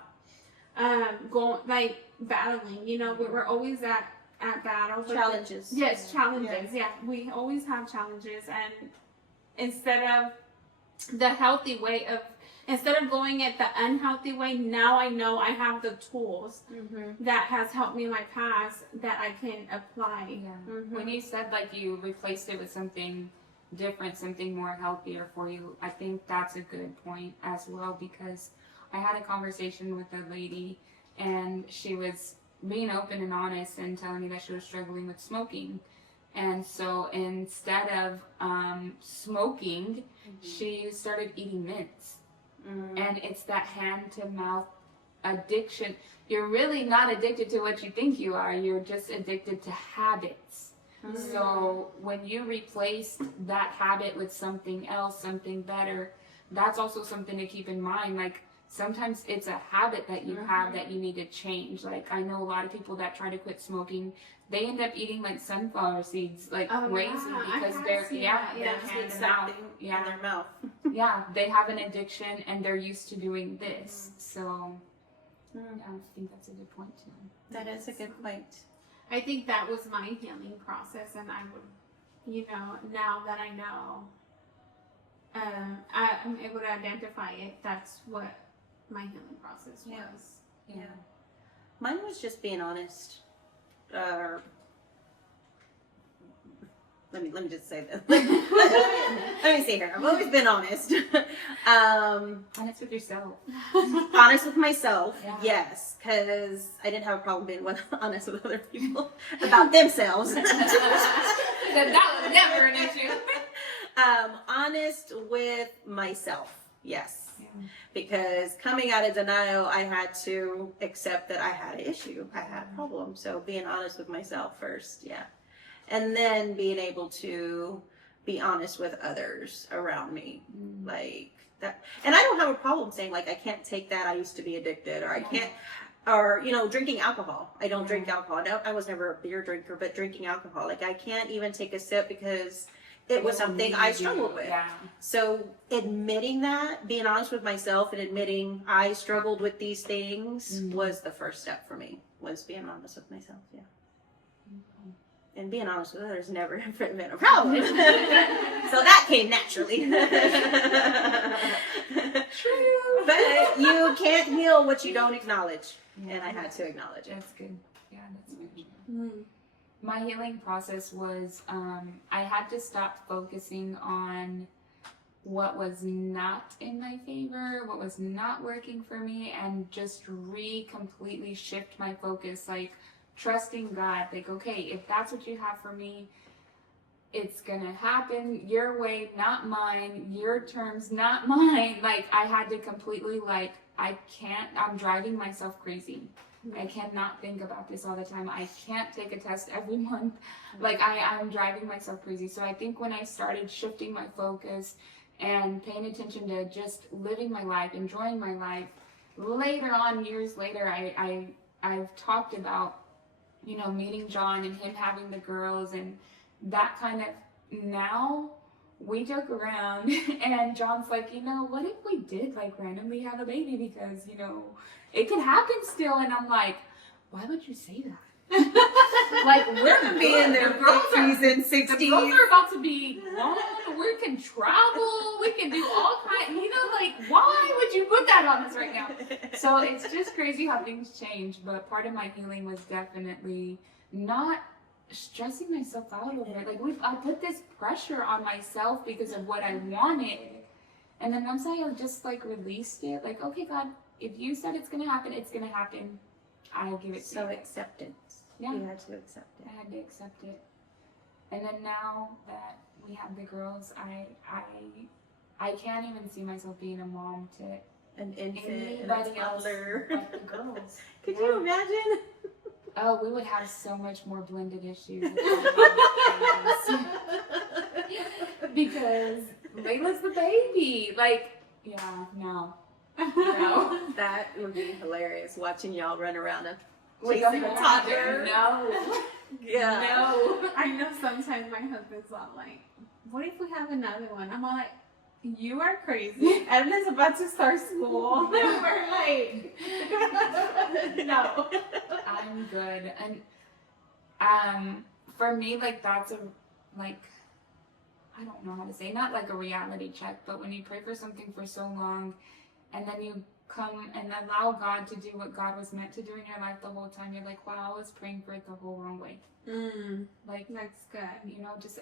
going, like, battling, we're always at battle. Challenges. Yes, challenges. Yeah, we always have challenges, and instead of going at the unhealthy way, now I know I have the tools that has helped me in my past that I can apply. Yeah. When you said like you replaced it with something different, something more healthier for you, I think that's a good point as well, because I had a conversation with a lady, and she was being open and honest and telling me that she was struggling with smoking. And so instead of smoking, she started eating mints. And it's that hand-to-mouth addiction. You're really not addicted to what you think you are. You're just addicted to habits. So when you replace that habit with something else, something better, that's also something to keep in mind. Like, sometimes it's a habit that you have that you need to change. Like, I know a lot of people that try to quit smoking, they end up eating like sunflower seeds, like crazy, because they're hand to mouth. In their mouth. Yeah, they have an addiction and they're used to doing this. So I think that's a good point too. That is a good point. I think that was my healing process, and I would, now that I know, I'm able to identify it. That's what my healing process was. Yeah. Mine was just being honest. Let me just say this. Let me see here. I've always been honest. Honest with yourself. Honest with myself, yes, because I didn't have a problem being honest with other people about themselves. That was never an issue. Honest with myself, yes. Yeah. Because coming out of denial, I had to accept that I had an issue. I had a problem. So being honest with myself first, and then being able to be honest with others around me, like that. And I don't have a problem saying, like, I can't take that. I used to be addicted, or I can't, or drinking alcohol. I don't drink alcohol. No, I was never a beer drinker, but drinking alcohol, like, I can't even take a sip because it was something I struggled with. Yeah. So admitting that, being honest with myself and admitting I struggled with these things was the first step for me, was being honest with myself. Yeah. And being honest with others never been a problem. So that came naturally. True. But you can't heal what you don't acknowledge. Yeah. And I had to acknowledge it. That's good. Yeah, that's good. My healing process was I had to stop focusing on what was not in my favor, what was not working for me, and just completely shift my focus, like trusting God. Like, okay, if that's what you have for me, it's gonna happen your way, not mine, your terms, not mine. Like, I had to completely, like, I'm driving myself crazy. I cannot think about this all the time. I can't take a test every month. Like, I'm driving myself crazy. So I think when I started shifting my focus and paying attention to just living my life, enjoying my life, later on, years later, I I've talked about, meeting John and him having the girls and that kind of, now we joke around and John's like, what if we did like randomly have a baby because, it could happen still. And I'm like, why would you say that? Like, we're Gonna be in their 50s and 60s. The girls are about to be grown. We can travel. We can do all kinds. Like, why would you put that on us right now? So it's just crazy how things change. But part of my healing was definitely not stressing myself out over it. Like, I put this pressure on myself because of what I wanted. And then once I just like released it, like, okay, God, if you said it's gonna happen, it's gonna happen. I give it to you. So acceptance. Yeah. You had to accept it. I had to accept it. And then now that we have the girls, I can't even see myself being a mom to An infant and a anybody else toddler. but the girls. Could Yeah. you imagine? Oh, we would have so much more blended issues. Because Layla's the baby. Like, yeah, no. No. That would be hilarious, watching y'all run around We chasing don't a have toddler. it. No. Yeah. No. I know sometimes my husband's all like, what if we have another one? I'm all like, you are crazy. Evelyn's about to start school. And we're like, no. I'm good. And for me, like, that's like, I don't know how to say, not like a reality check, but when you pray for something for so long and then you come and allow God to do what God was meant to do in your life the whole time, you're like, wow, I was praying for it the whole wrong way. Like, That's good. just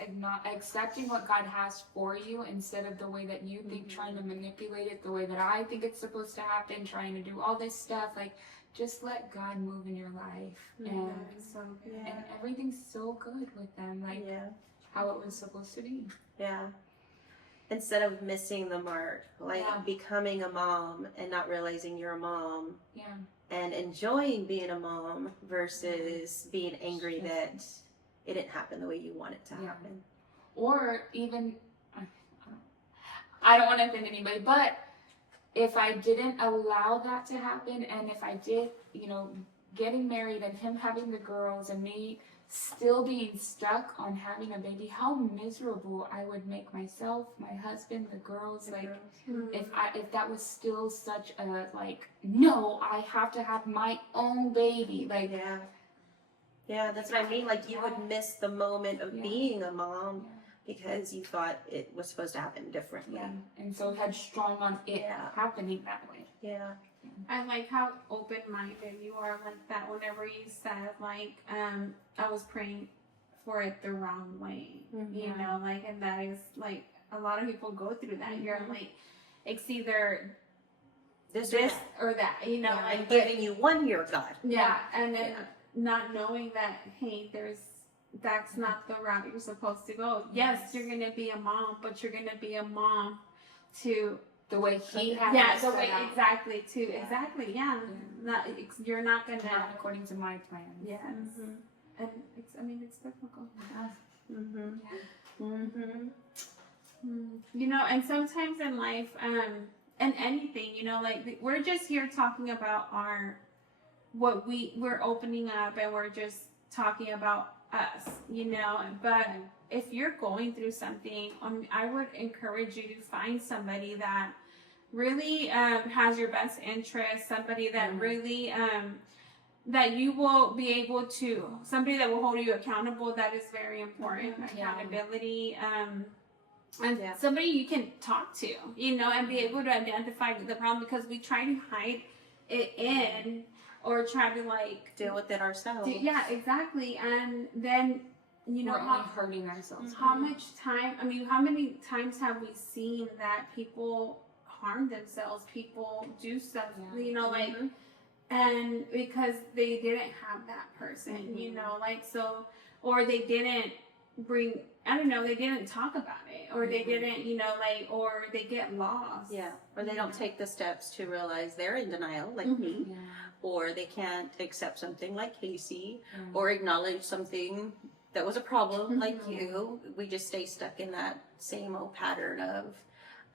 accepting what God has for you instead of the way that you think, trying to manipulate it the way that I think it's supposed to happen, trying to do all this stuff. Like, just let God move in your life. And, So good. Yeah. and everything's so good with them, like Yeah. how it was supposed to be. Yeah. Instead of missing the mark, like Yeah. becoming a mom and not realizing you're a mom Yeah. and enjoying being a mom versus being angry that it didn't happen the way you want it to Yeah. happen. Or even, I don't want to offend anybody, but if I didn't allow that to happen, and if I did, getting married and him having the girls and me still being stuck on having a baby, how miserable I would make myself, my husband, the girls. Like, if that was still such a, like, no, I have to have my own baby. Like, Yeah. Yeah, that's what I mean. Like, you would miss the moment of Yeah. being a mom yeah. because you thought it was supposed to happen differently. Yeah, and so headstrong on it Yeah. happening that way. Yeah. I like how open-minded you are like that whenever you said, like, I was praying for it the wrong way. You Mhm. know, like, and that is, like, a lot of people go through that. You're like, it's either This this or that, yeah, like, and giving you 1 year, God. yeah, and then Yeah. not knowing that, hey, that's not the route you're supposed to go. Yes, you're gonna be a mom, but you're gonna be a mom to The way he had yeah, it the set way out, exactly to exactly yeah. Not you're not gonna not according to my plans. yes, Mhm. and it's difficult. Mhm. Yeah. Mhm. You know, and sometimes in life, and anything, like we're just here talking about what we're opening up, and we're just talking about us, but if you're going through something, I would encourage you to find somebody that really has your best interest, somebody that really that you will be able to, somebody that will hold you accountable. That is very important. Accountability, and Yeah. somebody you can talk to, and be able to identify the problem, because we try to hide it in or try to like Deal with it ourselves. yeah, exactly, and then We're only hurting ourselves. how much time, how many times have we seen that people harm themselves, people do stuff, like, Mhm. and because they didn't have that person, like, so, or they didn't bring, I don't know, they didn't talk about it, or they didn't, like, or they get lost. Yeah. Or they don't take the steps to realize they're in denial, like me, Yeah. or they can't accept something like Casey, Yeah. or acknowledge something that was a problem like you. We just stay stuck in that same old pattern of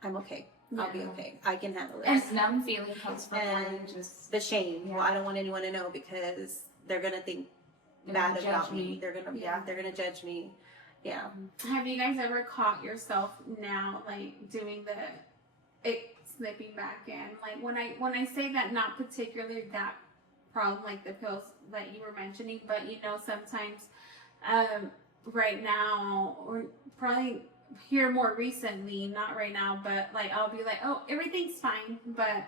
I'm okay. I'll be Yeah. okay. I can handle it. And numb feeling comes from And wanting just the shame. Yeah. Well, I don't want anyone to know because they're gonna think they're bad gonna about judge me. They're gonna Yeah. they're gonna judge me. Yeah. Have you guys ever caught yourself now, like doing it slipping back in? Like when I say that, not particularly that problem, like the pills that you were mentioning, but sometimes, right now, or probably here more recently, not right now, but like I'll be like, oh, everything's fine, but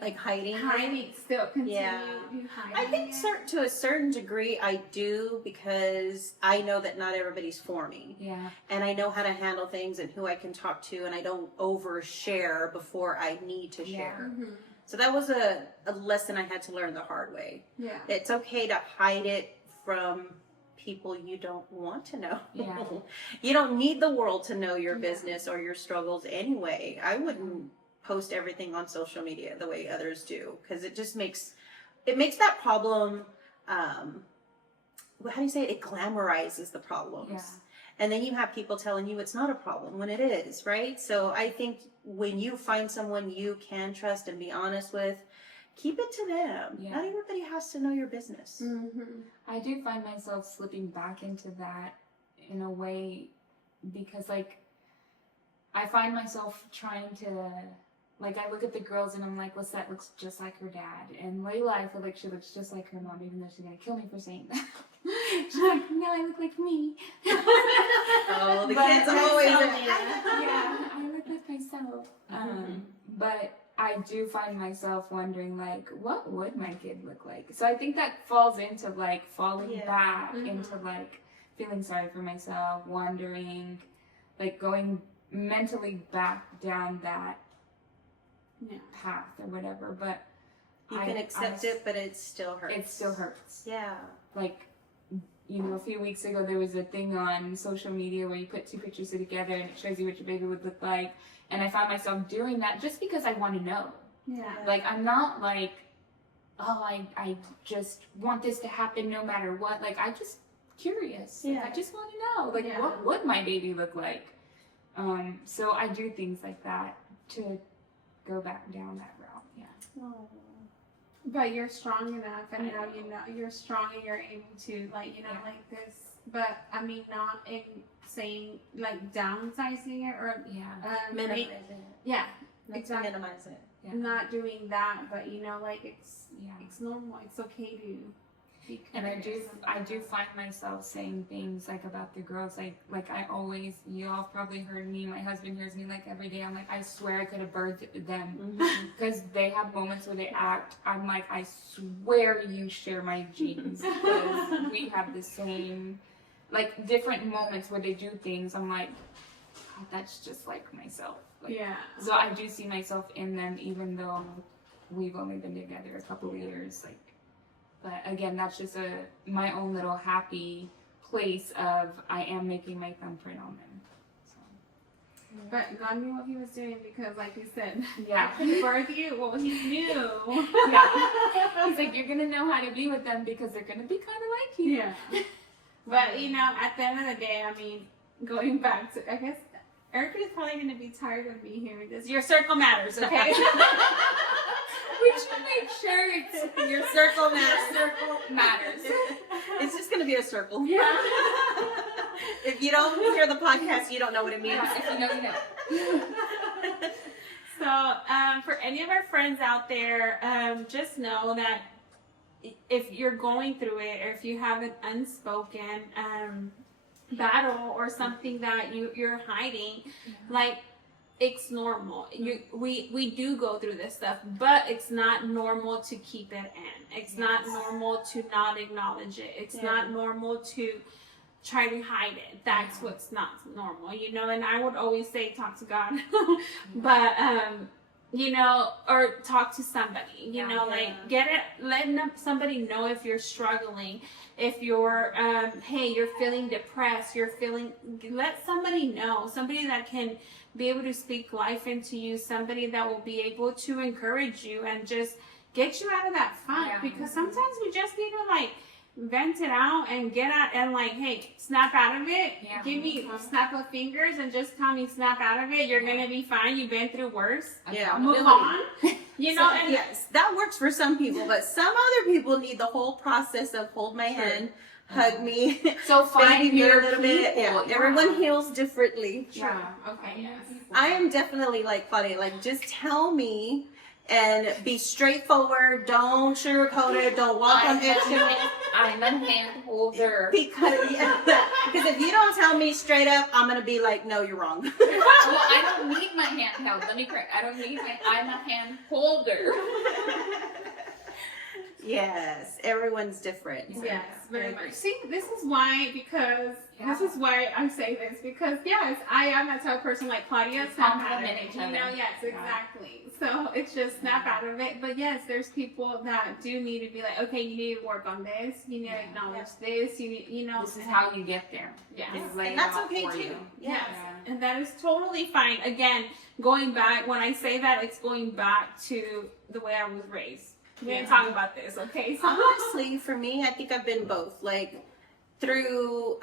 Like hiding. still continue. Yeah. Hiding I think it. to a certain degree I do, because I know that not everybody's for me. yeah. And I know how to handle things and who I can talk to, and I don't overshare before I need to Yeah. share. Mhm. So that was a lesson I had to learn the hard way. Yeah. It's okay to hide it from people you don't want to know. Yeah. You don't need the world to know your Yeah. business or your struggles anyway. I wouldn't post everything on social media the way others do, because it just makes that problem, how do you say it? It glamorizes the problems. Yeah. And then you have people telling you it's not a problem when it is, right? So I think when you find someone you can trust and be honest with, keep it to them. Yeah. Not everybody has to know your business. Mhm. I do find myself slipping back into that in a way because, like, I find myself trying to, like, I look at the girls and I'm like, Lisette looks just like her dad. And Layla, I feel like she looks just like her mom, even though she's going to kill me for saying that. She's like, no, I look like me. Oh, the But kids that's always. so Yeah, I look like myself. But I do find myself wondering, like, what would my kid look like? So I think that falls into, like, falling Yeah. back Mhm. into, like, feeling sorry for myself, wondering, like, going mentally back down that Yeah. path or whatever. But You can accept it, but it still hurts. it still hurts. Yeah. Like, a few weeks ago there was a thing on social media where you put two pictures together and it shows you what your baby would look like. And I found myself doing that just because I want to know. Yeah. Like, I'm not like, oh, I just want this to happen no matter what. Like, I just curious. Like, Yeah. I just want to know, like, Yeah. what would my baby look like? So I do things like that to go back down that route. Yeah. Oh. But you're strong enough, and I now know. you're strong, and you're able to, like, Yeah. like this. But I mean, not in saying like downsizing it or Yeah. Minimize it. yeah, Not to exactly. minimize it. Yeah. Not doing that, but like it's Yeah. normal. It's okay to be And I curious do about find myself saying things like about the girls, like I always, y'all probably heard me, my husband hears me like every day. I'm like, I swear I could have birthed them, because they have moments where they act. I'm like, I swear you share my genes, because we have the same, like, different moments where they do things. I'm like, God, that's just like myself. Like, yeah. so I do see myself in them, even though we've only been together a couple of years. Like, but again, that's just my own little happy place of I am making my thumbprint on them. So, But God knew what He was doing, because, like you said, yeah. He birthed you. Well, He knew. Yeah. He's like, you're gonna know how to be with them because they're gonna be kind of like you. Yeah. But at the end of the day, I mean, going back to, I guess Erica's probably going to be tired of me hearing this. Your circle matters, okay? We should make sure it's Your circle matters. circle matters. It's just going to be a circle. Yeah. If you don't hear the podcast, you don't know what it means. Yeah, if you know, you know. So, for any of our friends out there, just know that if you're going through it, or if you have an unspoken battle or something that you're hiding, like, it's normal. We do go through this stuff, but it's not normal to keep it in. It's not normal to not acknowledge it. It's not normal to try to hide it. That's what's not normal, and I would always say talk to God, but or talk to somebody, let somebody know if you're struggling, if you're, hey, you're feeling depressed, let somebody know, somebody that can be able to speak life into you, somebody that will be able to encourage you and just get you out of that funk, because sometimes we just need to, vent it out and get out and like, hey, snap out of it. Yeah. Give me snap of fingers and just tell me snap out of it. You're gonna be fine. You've been through worse. Yeah. Move on. You know, So, and yes, that works for some people, but some other people need the whole process of hold my hand, hug me, So find baby me a your little bit. people. Yeah. Everyone heals differently. Yeah. okay, yes. I am definitely like Claudia, like just tell me and be straightforward. Don't sugarcoat it. Don't walk on eggshells. I'm a hand holder. Because if you don't tell me straight up, I'm gonna be like, no, you're wrong. Well, I don't need my hand held. Let me correct. I don't need I'm a hand holder. Yes, everyone's different. Yes, very much. See, this is why this is why I say this because yes, I am a type of person like Claudia. Snap out of it. each You other. know, yes, exactly. So it's just snap out of it. But yes, there's people that do need to be like, okay, you need to work on this. You need to acknowledge this. You need, you know, This is how you get there. Yes. This is laid And that's out okay for too. you. Yes, Yeah. and that is totally fine. Again, going back, when I say that, it's going back to the way I was raised. We didn't talk about this, okay? So Honestly, for me, I think I've been both. Like through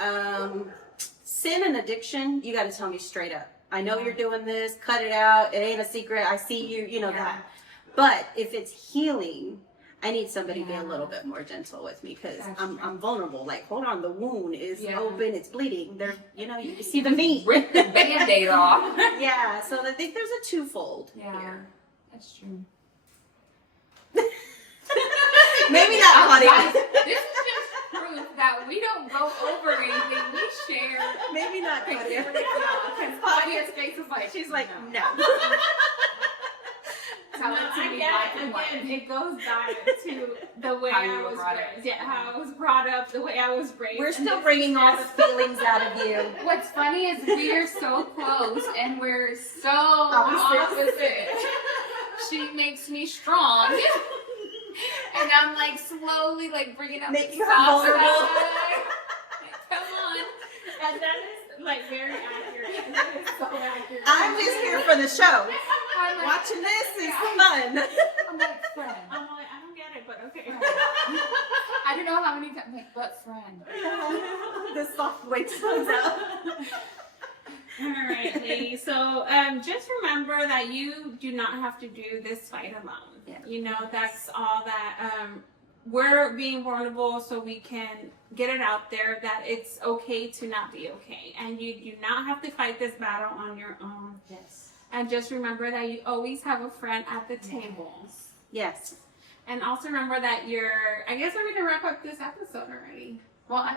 sin and addiction, you got to tell me straight up. I know you're doing this. Cut it out. It ain't a secret. I see you. You know that. But if it's healing, I need somebody to be a little bit more gentle with me because I'm vulnerable. Like, hold on, the wound is open. It's bleeding. There, you know, you can see the meat. Rip the Band-Aid off. Yeah. So I think there's a twofold Yeah, here. that's true. Maybe not, Guys, Claudia. this is just proof that we don't go over anything. We share. Maybe not, Claudia. Because Claudia's face is like, She's like, no. Tell it to me black and white. Again, it goes back to the way How you I were was brought up. raised. Yeah, how I was brought up, the way I was raised. We're And still this bringing is all the just- feelings out of you. What's funny is we're so close and we're so Opposites. opposite. She makes me strong. And I'm like slowly like bringing up Making the her soft vulnerable. side. Come on. And that is like very accurate. That is so accurate. I'm just here for the show. I'm like, Watching this is fun. I'm like, friend. I'm like, I don't get it, but okay. I don't know how many times, like, but friend. The soft voice comes out. All right, ladies. So just remember that you do not have to do this fight alone. Yeah. You know, that's all that we're being vulnerable so we can get it out there that it's okay to not be okay. And you do not have to fight this battle on your own. Yes. And just remember that you always have a friend at the table. Yes. And also remember that I guess we're going to wrap up this episode already. Well,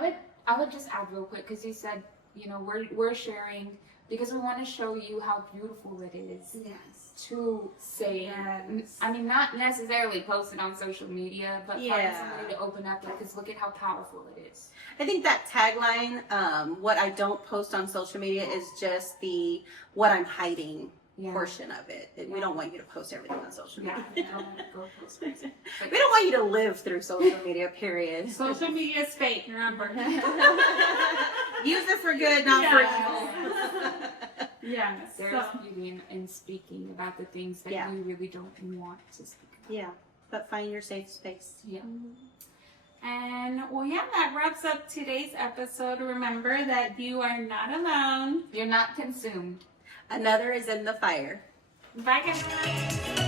I would just add real quick because you said, you know, we're sharing because we want to show you how beautiful it is Yes. to say. Yes. I mean, not necessarily post it on social media, but Yeah. find somebody to open up with because look at how powerful it is. I think that tagline, what I don't post on social media is just what I'm hiding portion of it. We don't want you to post everything on social media. Go post it. We don't want you to live through social media, period. Social media is fake, remember. Use it for good, not for evil. Yes. There's So, beauty in speaking about the things that Yeah. you really don't want to speak about. Yeah, but find your safe space. Yeah. and well, yeah, that wraps up today's episode. Remember that you are not alone. You're not consumed. Another is in the fire. Bye, guys.